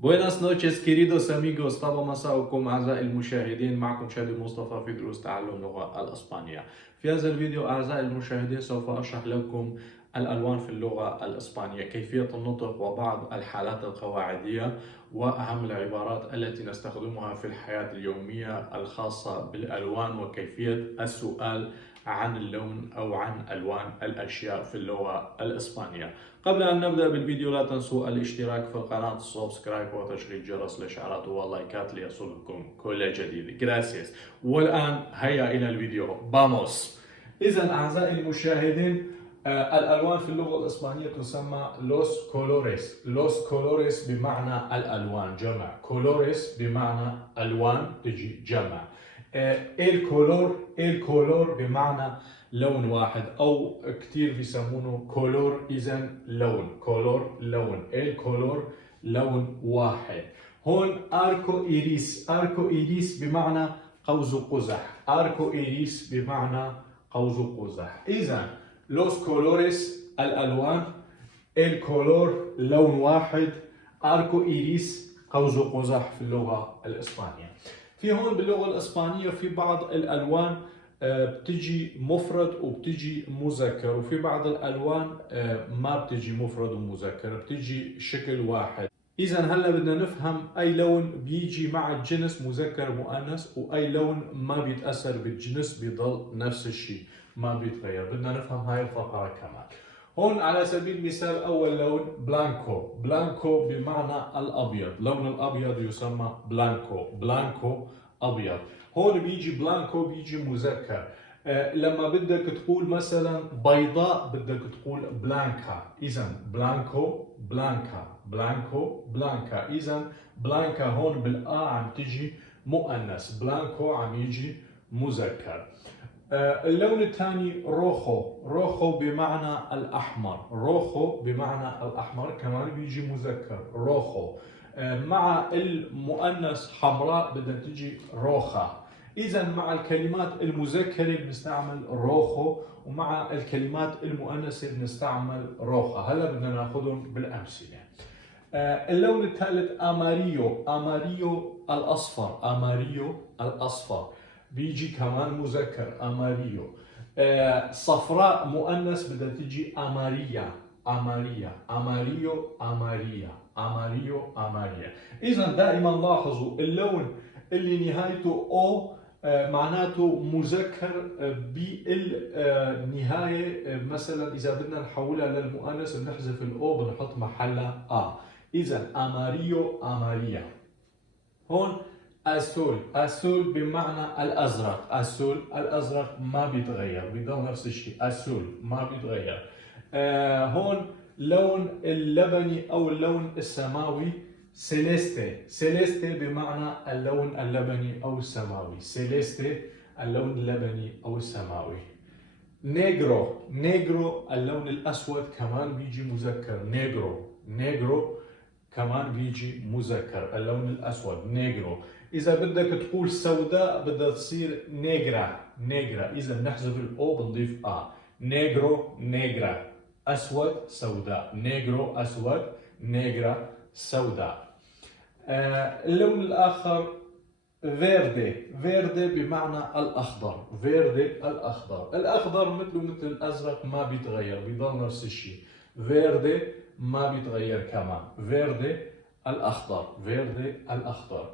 Buenas noches, queridos amigos. طاب مساءكم أعزائي المشاهدين. معكم شادي مصطفى في دروس تعلم اللغة الإسبانية. في هذا الفيديو أعزائي المشاهدين سوف أشرح لكم الألوان في اللغة الإسبانية، كيفية النطق وبعض الحالات القواعدية وأهم العبارات التي نستخدمها في الحياة اليومية الخاصة بالألوان وكيفية السؤال عن اللون أو عن ألوان الأشياء في اللغة الإسبانية. قبل أن نبدأ بالفيديو لا تنسوا الاشتراك في القناة، السبسكرايب وتشغيل جرس الإشعارات واللايكات ليصلكم كل جديد. Gracias. والآن هيا إلى الفيديو. Vamos. إذا أعزائي المشاهدين، الألوان في اللغة الإسبانية تسمى los colores. Los colores بمعنى الألوان، جمع. colores بمعنى ألوان، تجي جمع. الكولور بمعنى لون واحد او كتير بيسمونه كولور، اذا لون، كولور لون، الكولور لون واحد. هون اركو ايريس، اركو ايريس بمعنى قوس قزح، اركو ايريس بمعنى قوس قزح. اذا لوس كولوريس الالوان، الكولور لون واحد، اركو ايريس قوس قزح في اللغة الاسبانية. في هون باللغة الاسبانية في بعض الالوان بتجي مفرد وبتجي مذكر، وفي بعض الالوان ما بتجي مفرد ومذكر، بتجي شكل واحد. اذا هلا بدنا نفهم اي لون بيجي مع الجنس مذكر مؤنث، واي لون ما بيتاثر بالجنس بيضل نفس الشيء ما بيتغير. بدنا نفهم هاي الفقره كمان. هون على سبيل المثال اول لون بلانكو، بلانكو بمعنى الابيض، لون الابيض يسمى بلانكو، بلانكو ابيض. هون بيجي بلانكو بيجي مذكر. لما بدك تقول مثلا بيضاء بدك تقول بلانكا، اذا بلانكو بلانكا، بلانكو بلانكا. اذا بلانكا هون بالا عم تجي مؤنث، بلانكو عم يجي مذكر. اللون الثاني روخو، روخو بمعنى الأحمر، روخو بمعنى الأحمر كمان بيجي مذكر روخو. مع المؤنث حمراء بدها تجي روخا. إذا مع الكلمات المذكرة بنستعمل روخو، ومع الكلمات المؤنثة بنستعمل روخا. هلا بدنا ناخذهم بالأمثلة. اللون الثالث أماريو، أماريو الأصفر، أماريو الأصفر بيجي كمان مذكر أماريو. صفراء مؤنث بدها تجي أماريا، أماريا، أماريو، أماريا، أماريو، أماريا. إذا دائما لاحظوا اللون اللي نهايته أو معناته مذكر بالنهاية. مثلا إذا بدنا نحولها للمؤنث بنحذف الأو بنحط محلها آ. إذا أماريو، أماريا. هون أسول، أسول بمعنى الأزرق، أسول الأزرق ما بيتغير، بيضل نفس الشيء، أسول ما بيتغير. هون لون اللبني أو اللون السماوي سيليستي، سيليستي بمعنى اللون اللبني أو السماوي، سيليستي اللون اللبني أو السماوي. نيجرو، نيجرو اللون الأسود كمان بيجي مذكر، نيجرو، نيجرو كمان بيجي مذكر اللون الأسود، نيجرو. إذا بدك تقول سوداء بدها تصير نيجرا، نيجرا. إذا نحذف الأو بنضيف آ، نيجرو، نيجرا. أسود سوداء، نيجرو أسود، نيجرا سوداء. اللون الآخر فيردي، فيردي بمعنى الأخضر، فيردي الأخضر، الأخضر مثله مثل الأزرق ما بيتغير بيضل نفس الشيء، فيردي ما بيتغير كمان، فيردي الأخضر، فيردي الأخضر.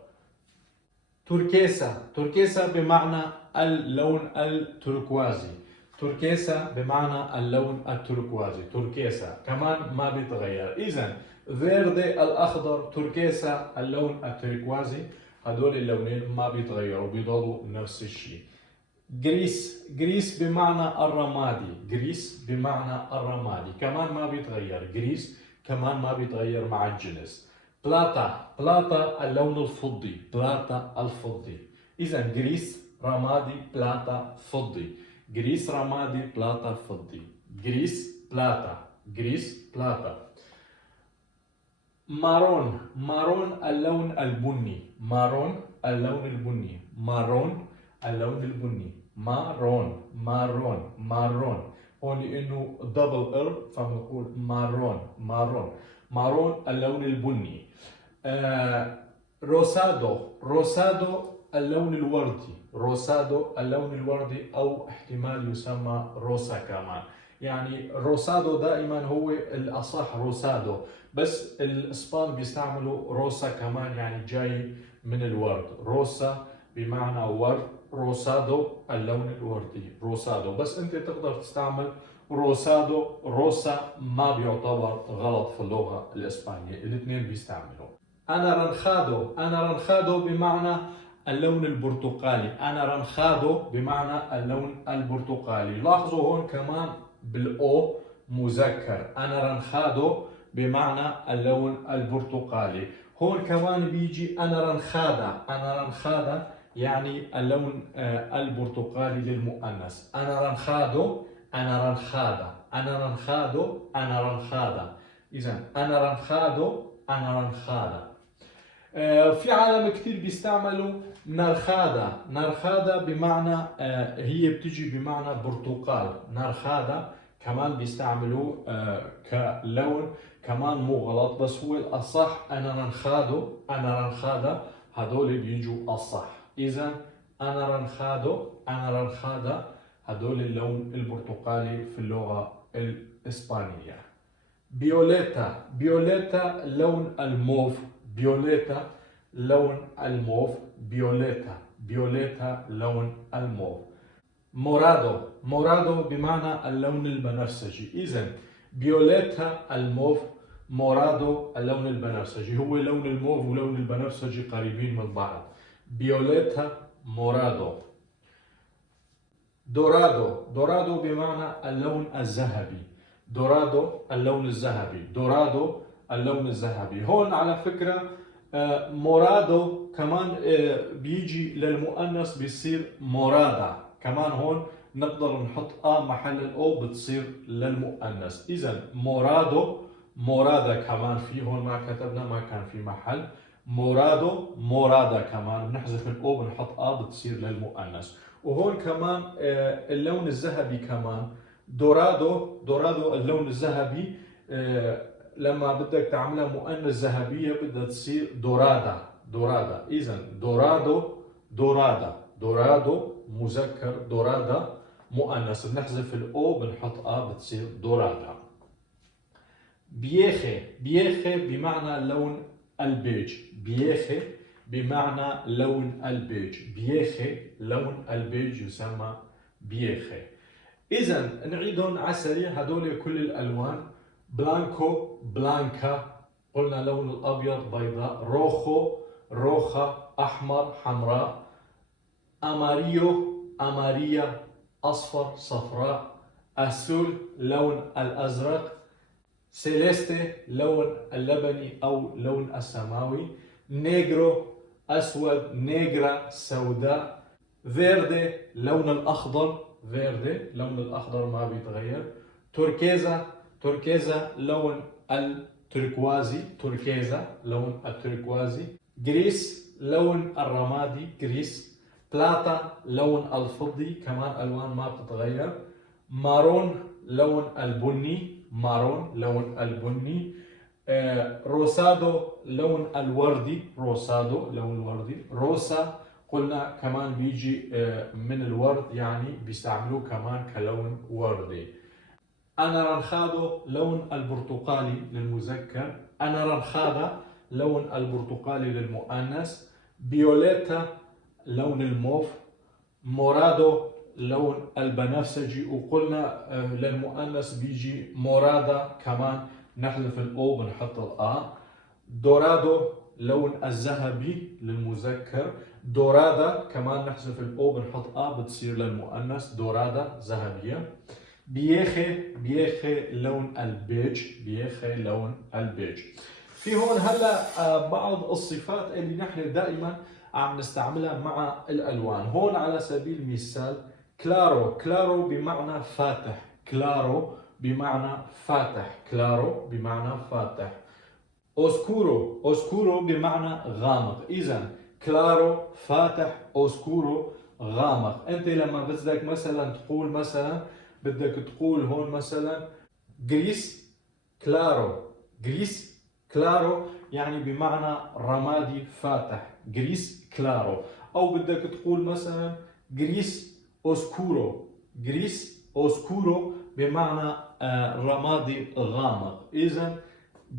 تركيسا، تركيسا بمعنى اللون التركوازي، تركيسا بمعنى اللون التركوازي، تركيسا كمان ما بيتغير. إذا فيردي الأخضر، تركيسا اللون التركوازي، هدول اللونين ما بيتغيروا بيضلوا نفس الشيء. جريس، جريس بمعنى الرمادي، جريس بمعنى الرمادي كمان ما بيتغير، جريس كمان ما بيتغير مع الجنس. بلاتا، بلاتا اللون الفضي، بلاتا الفضي. إذا جريس رمادي بلاتا فضي، جريس رمادي بلاتا فضي، جريس بلاتا، جريس بلاتا. مارون، مارون اللون البني، مارون اللون البني، مارون اللون البني، مارون، مارون، مارون. هون لانه دبل ار فبنقول مارون، مارون، مارون اللون البني. روسادو، روسادو اللون الوردي، روسادو اللون الوردي أو احتمال يسمى روسا كمان. يعني روسادو دائما هو الأصح روسادو، بس الإسبان بيستعملوا روسا كمان، يعني جاي من الورد. روسا بمعنى ورد، روسادو اللون الوردي، روسادو. بس أنت تقدر تستعمل روسادو، روسا ما بيعتبر غلط في اللغة الإسبانية، الاثنين بيستعملوا. أنارانخادو، أنارانخادو بمعنى اللون البرتقالي، أنارانخادو بمعنى اللون البرتقالي. لاحظوا هون كمان بالأو مذكر، أنارانخادو بمعنى اللون البرتقالي. هون كمان بيجي أنارانخادا، أنارانخادا يعني اللون البرتقالي للمؤنث. أنارانخادو، أنارانخادا، أنارانخادو، أنارانخادا. إذا أنارانخادو، أنارانخادا. في عالم كثير بيستعملوا نرخادا، نرخادا بمعنى هي بتجي بمعنى برتقال، نرخادا كمان بيستعملوا كلون، كمان مو غلط، بس هو الأصح أنارانخادو، أنارانخادا، هدول بيجوا الصح. إذا أنارانخادو، أنارانخادا، هدول اللون البرتقالي في اللغة الإسبانية. فيوليتا، فيوليتا لون الموف، فيوليتا لون الموف، فيوليتا، فيوليتا لون الموف. مورادو، مورادو بمعنى اللون البنفسجي. إذن فيوليتا الموف، مورادو اللون البنفسجي. هو لون الموف ولون البنفسجي قريبين من بعض. فيوليتا، مورادو. دورادو، دورادو بمعنى اللون الذهبي، دورادو اللون الذهبي، دورادو اللون الذهبي. هون على فكرة مورادو كمان بيجي للمؤنث بيصير مورادا، كمان هون نقدر نحط محل الأو بتصير للمؤنث. إذا مورادو، مورادا كمان في هون ما كتبنا، ما كان في محل. مورادو، مورادا كمان بنحذف الأو بنحط بتصير للمؤنث. وهون كمان اللون الذهبي كمان دورادو، دورادو اللون الذهبي لما بدك تعملها مؤنث ذهبية بدها تصير دورادا، دورادا. إذا دورادو، دورادا، دورادو مذكر، دورادا مؤنث، بنحذف الأو بنحط بتصير دورادا. بييخي، بييخي بمعنى لون البيج، بييخي بمعنى لون البيج، بييخي لون البيج يسمى بييخي. إذا نعيدهم على السريع هدول كل الألوان. بلانكو، بلانكا، قلنا لون الأبيض بيضاء. روخو، روخا، أحمر، حمراء. أماريو، أماريا، أصفر، صفراء. أسول لون الأزرق. سيليستي لون اللبني أو لون السماوي. نيجرو أسود، نيجرا سوداء. فيردي لون الأخضر، فيردي لون الأخضر ما بيتغير. توركيزا، توركيزا لون التركوازي، توركيزا لون التركوازي. جريس لون الرمادي، جريس. بلاتا لون الفضي، كمان ألوان ما بتتغير. مارون لون البني، مارون لون البني. روسادو لون الوردي، روسادو لون الوردي. روسا قلنا كمان بيجي من الورد، يعني بيستعملوه كمان كلون وردي. أنارانخادو لون البرتقالي للمذكر، أنارانخادا لون البرتقالي للمؤنث. فيوليتا لون الموف. مورادو لون البنفسجي، وقلنا للمؤنث بيجي مورادا، كمان نحذف الأو بنحط الآ. دورادو لون الذهبي للمذكر. دورادا كمان نحذف الأو بنحط بتصير للمؤنث، دورادا ذهبية. بييخي، بييخي لون البيج، بييخي لون البيج. في هون هلا بعض الصفات اللي نحن دائما عم نستعملها مع الألوان. هون على سبيل المثال كلارو، كلارو بمعنى فاتح، كلارو بمعنى فاتح، كلارو بمعنى فاتح. اوسكورو، اوسكورو بمعنى غامق. إذا كلارو فاتح، اوسكورو غامق. أنت لما بدك مثلا تقول مثلا بدك تقول هون مثلا جريس كلارو، جريس كلارو يعني بمعنى رمادي فاتح، جريس كلارو. أو بدك تقول مثلا جريس أوسكورو، جريس أوسكورو بمعنى رمادي غامق. إذا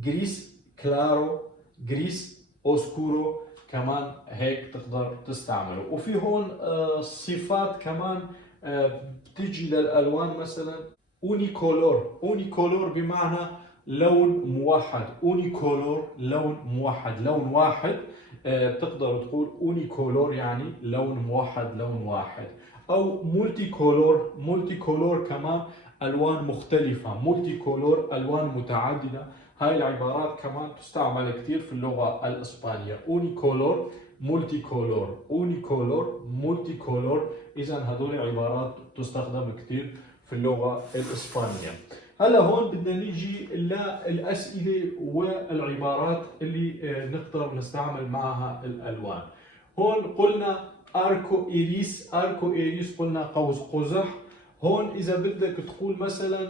جريس كلارو، جريس أوسكورو كمان هيك تقدر تستعمله. وفي هون صفات كمان بتيجي للألوان، مثلا اونيكولور، اونيكولور بمعنى لون موحد، اونيكولور لون موحد، لون واحد. بتقدر تقول اونيكولور يعني لون موحد، لون واحد. او مولتي كولور، مولتي كولور كمان الوان مختلفة، مولتي كولور الوان متعددة. هاي العبارات كمان تستعمل كثير في اللغة الإسبانية، اونيكولور، مولتي كولور، اونيكولور، مولتي كولور. إذا هدول عبارات تستخدم كثير في اللغة الإسبانية. هلا هون بدنا نيجي للأسئلة والعبارات اللي نقدر نستعمل معها الألوان. هون قلنا أركو إيريس، أركو إيريس قلنا قوس قزح. هون إذا بدك تقول مثلا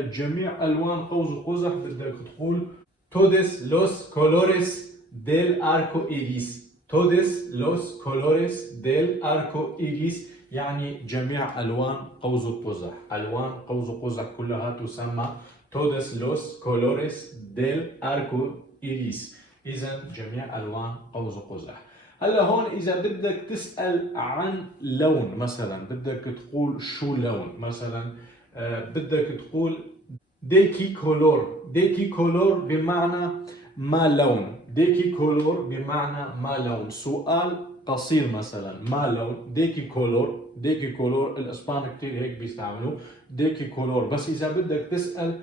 جميع ألوان قوس قزح بدك تقول todos los colores del arco iris، todos los colores del arco iris يعني جميع ألوان قوس قزح. ألوان قوس قزح كلها تسمى todos los colores del arco iris. إذا جميع ألوان قوس قزح. هلا هون إذا بدك تسأل عن لون، مثلا بدك تقول شو لون، مثلا بدك تقول ديكي كولور، ديكي كولور بمعنى ما لون، ديكي كولور بمعنى ما لون. سؤال قصير مثلا ما لون، ديكي كولور، ديكي كولور الاسبان كثير هيك بيستعملوا ديكي كولور. بس اذا بدك تسال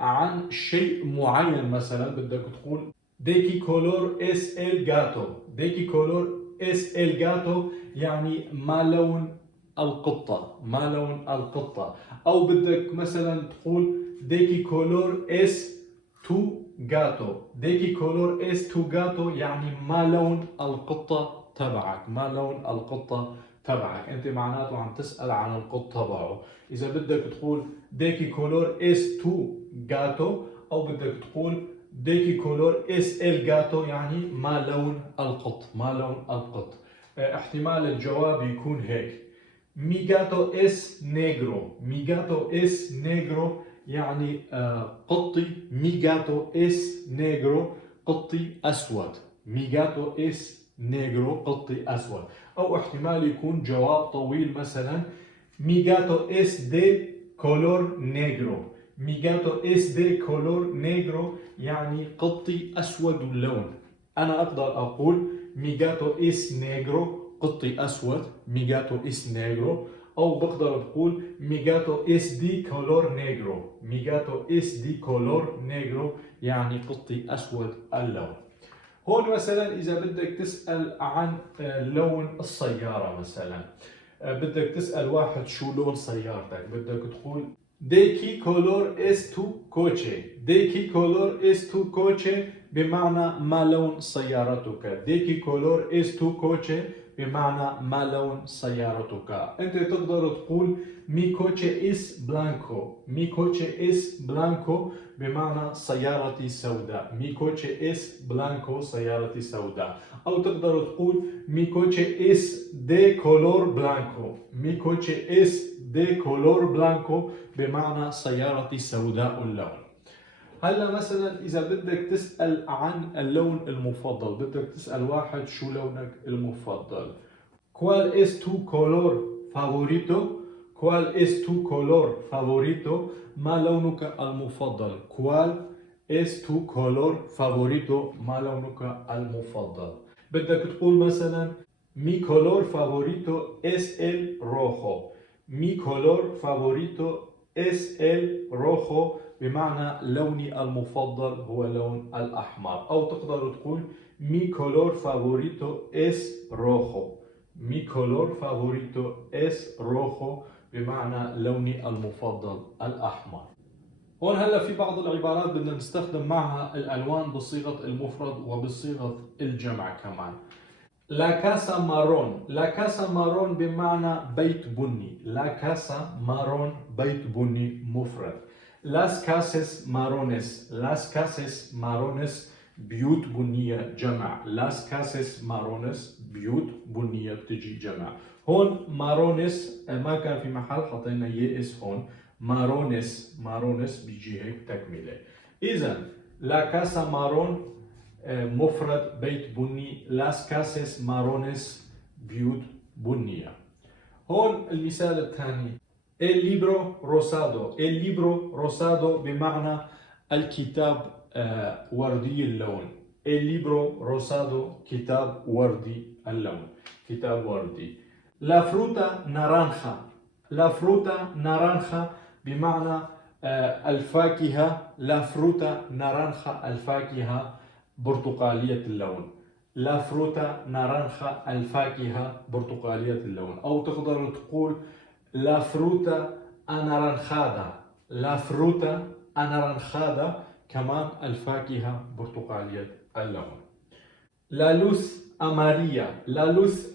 عن شيء معين مثلا بدك تقول ديكي كولور اس ال جاتو، ديكي كولور اس ال جاتو يعني ما لون القطة، ما لون القطة. او بدك مثلا تقول ديكي كولور اس تو جاتو، ديكي كولور اس تو جاتو يعني ما لون القطة تبعك، ما لون القطة تبعك. انت معناته عم تسأل عن القط تبعه. اذا بدك تقول ديكي كولور اس تو جاتو، او بدك تقول ديكي كولور اس ال جاتو يعني ما لون القط، ما لون القط. احتمال الجواب يكون هيك: mi gato es negro، mi gato es negro يعني قطي، mi gato es negro قطي أسود، mi gato es negro قطي أسود. أو احتمال يكون جواب طويل مثلا mi gato es de color negro، mi gato es de color negro يعني قطي أسود اللون. أنا أقدر أقول mi gato es negro قطي أسود، mi gato es negro. أو بقدر تقول mi gato es de color negro، mi gato es de color negro يعني قطي أسود اللون. هون مثلا إذا بدك تسأل عن لون السيارة، مثلا بدك تسأل واحد شو لون سيارتك، بدك تقول de qué color es tu coche، de qué color es tu coche بمعنى ما لون سيارتك، de qué color es tu coche بمعنى ما لون سيارتك. انت تقدر تقول mi coche es blanco، mi coche es blanco بمعنى سيارتي سوداء، mi coche es blanco سيارتي سوداء. او تقدر تقول mi coche es de color blanco، mi coche es de color blanco بمعنى سيارتي سوداء اللون. هلا مثلا إذا بدك تسأل عن اللون المفضل، بدك تسأل واحد شو لونك المفضل. ¿Cuál es tu color favorito؟ ¿Cuál es tu color favorito؟ ما لونك المفضل؟ ¿Cuál es tu color favorito؟ ما لونك المفضل؟ بدك تقول مثلا mi color favorito es el rojo، mi color favorito es el rojo بمعنى لوني المفضل هو لون الأحمر. أو تقدر تقول mi color favorito es rojo، mi color favorito es rojo بمعنى لوني المفضل الأحمر. هون هلا في بعض العبارات بدنا نستخدم معها الألوان بصيغة المفرد وبصيغة الجمع كمان. لا كاسا مارون، لا كاسا مارون بمعنى بيت بني، لا كاسا مارون بيت بني مفرد. Las casas marrones، las casas marrones بيوت بنية جمع. لاس كاسس مارونس بيوت بنية بتجي جمع. هون مارونس ما كان في محل، حطينا يئس هون. مارونس بيجي هيك تكملة. إذا لا كاسا مارون مفرد بيت بني، لاس كاسس مارونس بيوت بنية. هون المثال الثاني الليبرو روسادو بمعنى الكتاب وردي اللون. الليبرو روسادو كتاب وردي اللون، كتاب وردي. لا فروتا نارانخا بمعنى الفاكهة. لا فروتا نارانخا الفاكهة برتقالية اللون. لا فروتا نارانخا الفاكهة برتقالية اللون. أو تقدر تقول لا فروتا أنارانخادا. لا فروتا أنارانخادا كمان الفاكهة برتقالية اللون. لا لوس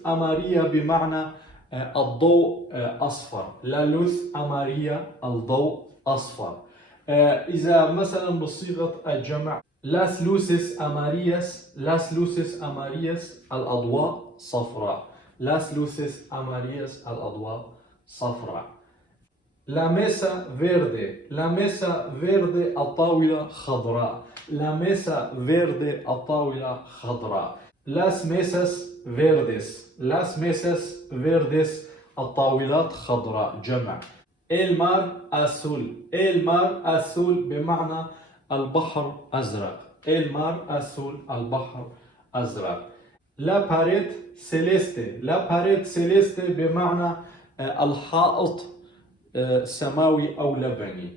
أماريا بمعنى الضوء أصفر. لا لوس أماريا الضوء أصفر. إذا مثلا بصيغة الجمع لاس لوسيس أمارياس الأضواء صفراء. لاس لوسيس أمارياس الأضواء صفراء. لا ميسا فيردي الطاولة خضراء. لا ميسا فيردي الطاولة خضراء. لاس ميساس فيرديس الطاولات خضراء جمع. المار أسول بمعنى البحر أزرق. المار أسول البحر أزرق. لا باريت سيليستي بمعنى الحائط سماوي أو لبني.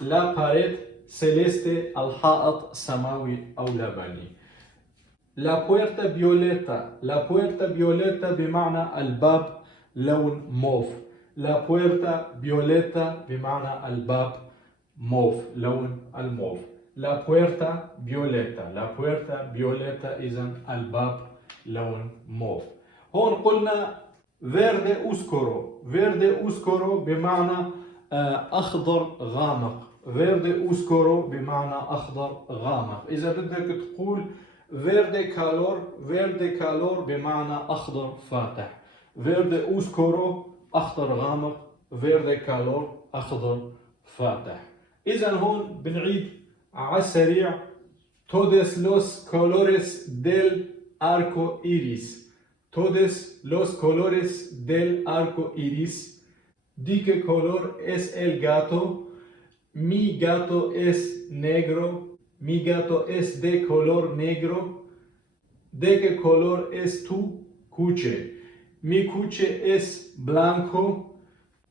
لا باريت سيليستي الحائط سماوي أو لبني. لا بويرتا فيوليتا بمعنى الباب لون موف. لا بويرتا فيوليتا بمعنى الباب موف لون الموف. لا بويرتا فيوليتا إذن الباب لون موف. هون قلنا فيردي أوسكورو بمعنى أخضر غامق. فيردي أوسكورو بمعنى أخضر غامق. إذا بدك تقول فيردي كالور بمعنى أخضر فاتح. فيردي أوسكورو أخضر غامق، فيردي كالور أخضر فاتح. إذا هون بنعيد على السريع todos los colores del arco iris. Todos los colores del arco iris. ¿De qué color es el gato? Mi gato es negro. Mi gato es de color negro. ¿De qué color es tu coche? Mi coche es blanco.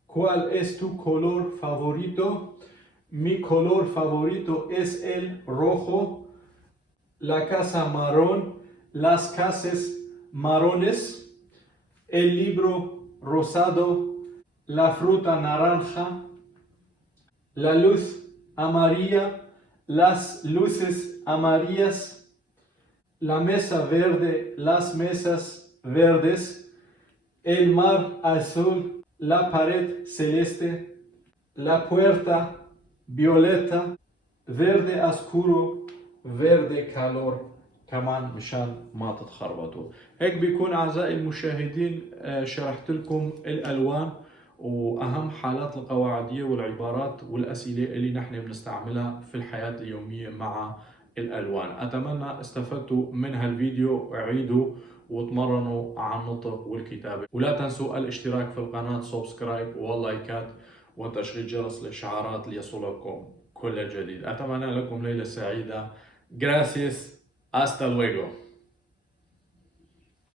¿Cuál es tu color favorito? Mi color favorito es el rojo. La casa marrón, las casas marrones, el libro rosado, la fruta naranja, la luz amarilla, las luces amarillas, la mesa verde, las mesas verdes, el mar azul, la pared celeste, la puerta violeta, verde oscuro, verde calor. كمان مشان ما تتخربطوا. هيك بيكون أعزائي المشاهدين شرحت لكم الألوان وأهم حالات القواعدية والعبارات والأسئلة اللي نحن بنستعملها في الحياة اليومية مع الألوان. أتمنى استفدتوا من هالفيديو. عيدوا وتمرنوا على النطق والكتابة، ولا تنسوا الاشتراك في القناة، سبسكرايب واللايكات وتشغيل جرس الإشعارات ليصلكم كل جديد. أتمنى لكم ليلة سعيدة. Gracias. Hasta luego.